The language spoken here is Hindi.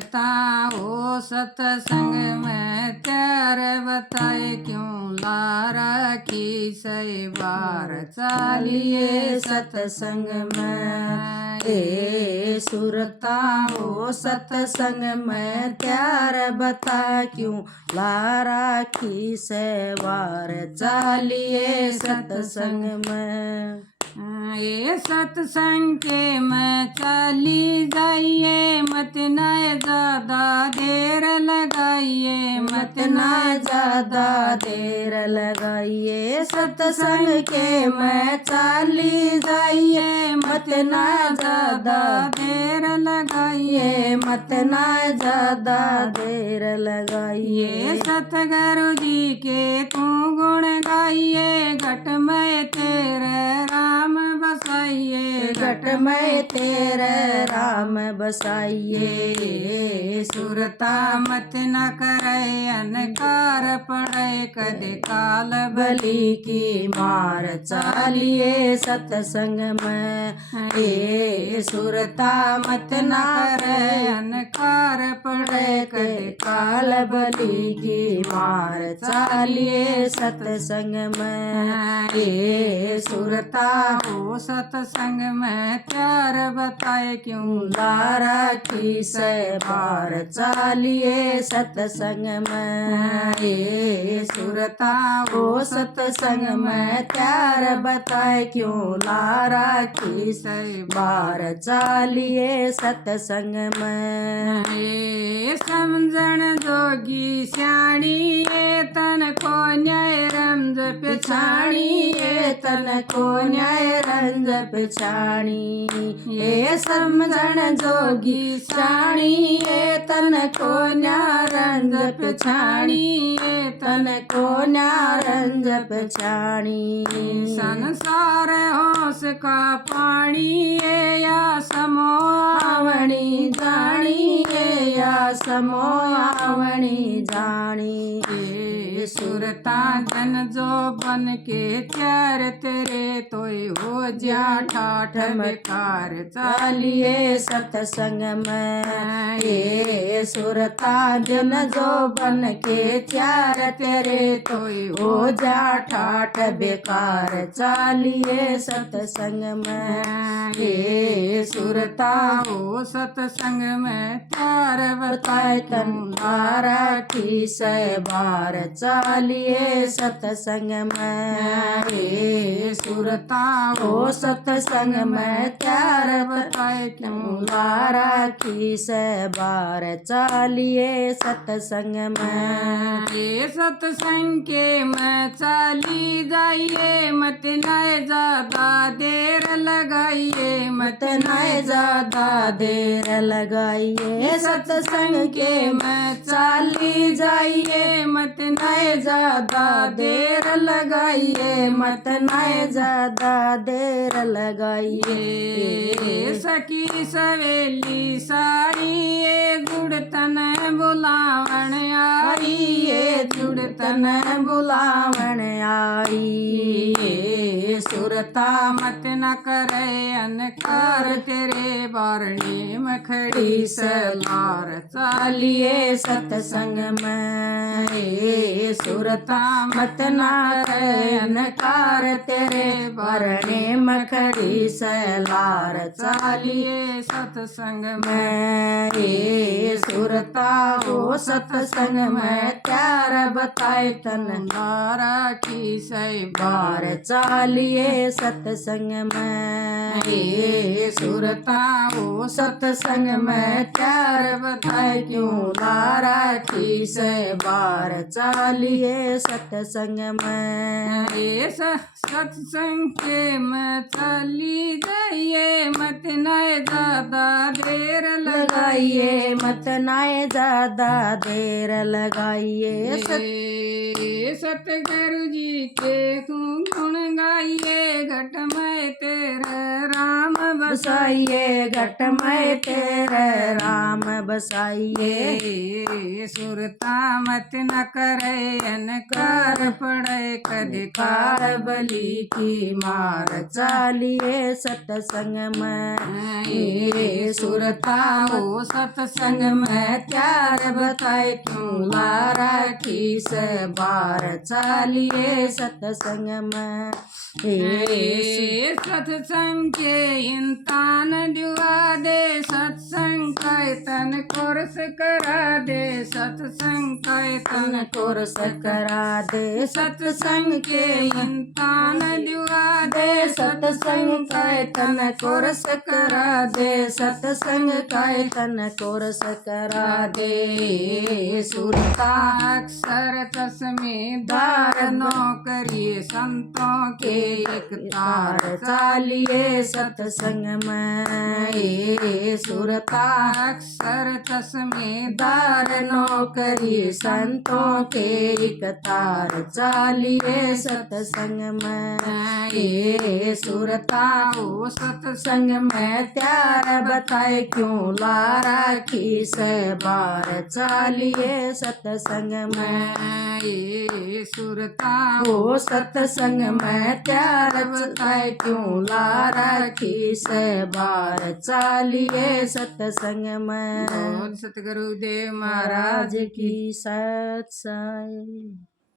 सुरता हो सतसंग में त्यार बताए क्यों ला रखी सही बार चालिए सतसंग में। सुरता हो सतसंग में त्यार बता क्यों ला रखी से बार चालिए सतसंग में। ये सत्संग के में चली जाइए मत न ज्यादा देर लगाइए मत न ज्यादा देर लगाइए। सत्संग के में चली जाइए मत न ज्यादा देर लगाइए मत न ज्यादा देर लगाइए। सतगुरु जी के तू गुण गाइए घट में तेरे राम बसाइए घट में तेरे राम बसाइए। सुरता मत न करे अनकार पड़े कदे काल बलि की मार चालिए सतसंग में। सुरता मत न करे अनकार पड़े कदे काल बलि की मार चालिए सतसंग में। सुरता हो सतसंग में त्यार बताए क्यों ला रखी से बार चालिए सतसंग में। सुरता हो सतसंग में त्यार बताए क्यों ला रखी से बार चालिए सतसंग में। समझण जोगी स्याणी ये तन को न्याय रंज पिछाणी तन को न्याय रंज पिछाणी। ये समझण जोगी स्याणी ये तन को न्याय रंज पिछाणी तन को न्याय रंज पिछाणी। संसार होश का पानी ये या समोआवणी जानी ये या समोआवणी जानी। सुरता जन जो बन के त्यार तेरे तोय हो जा ठाठ बेकार चालिए सतसंग में। सुरता जन जो बन के त्यार तेरे तोय हो जा ठाठ बेकार चालिए सतसंग में। सुरता हो सतसंग में त्यार बताए तन रखी से बार चालिए सतसंग में। सुरता हो सतसंग में त्यार बताए क्यों ला रखी से बार चालिए सतसंग में। सतसंग के में चाली जाइए मत न ज्यादा देर लगाइए मत न ज्यादा देर लगाइए। सत्संग के में चाली जाइए मत न ज्यादा देर लगाइए मत न ज्यादा देर लगाइए। सखी सवेली सारी ये जुड़तन बुलावण आई ये जुड़तन बुलावण आई। सुरता मत न करे अनकार तेरे बारणे मखड़ी सलार चालिए सतसंग में। सुरता मत न करे अनकार तेरे बारणे मखड़ी सलार चालिए सतसंग में। सुरता हो सतसंग में त्यार बताए तन लारा की सही बार चालिए सतसंग में। सुरता हो सतसंग में त्यार बताए क्यों लारा की सही बार चालिए सतसंग में। सत्संग के में चली जाइए मत न ज्यादा देर लगाइए मत न ज्यादा देर लगाइए। सतगुरु जी के तू गुण गाइए घट में तेरे राम बसाइए घट में तेरे राम बसाइए। सुरता मत न करे अनकार पड़े कद काल बलि की मार चालिए सतसंग में। सुरता हो सत्संग में त्यार बताए क्यों ला राखी से बार चालिए सत्संग में हे सत्संग के इंतान दिवा दे सत्संग कीर्तन कोर्स करा दे सत्संग कीर्तन कोर्स करा दे सत्संग के इंतान दिवा दे सत्संग कीर्तन कोर्स करा दे सत्संग कीर्तन कोर्स करा दे सुरता अक्षर तस्मेदार नौकरी संतों के एक तार चालिए सत्संग में ये सुरता अक्षर तस्मेदार नौकरी संतों के एक तार चालिए सत्संग में ये सुरता ओ सत्संग में त्यार बताए क्यों ला राखी से बार चालिए सत्संग में ये सुरता ओ सत्संग में त्यार बताए क्यों ला राखी से बार चालिए सत्संग में। सतगुरुदेव महाराज की सत साई।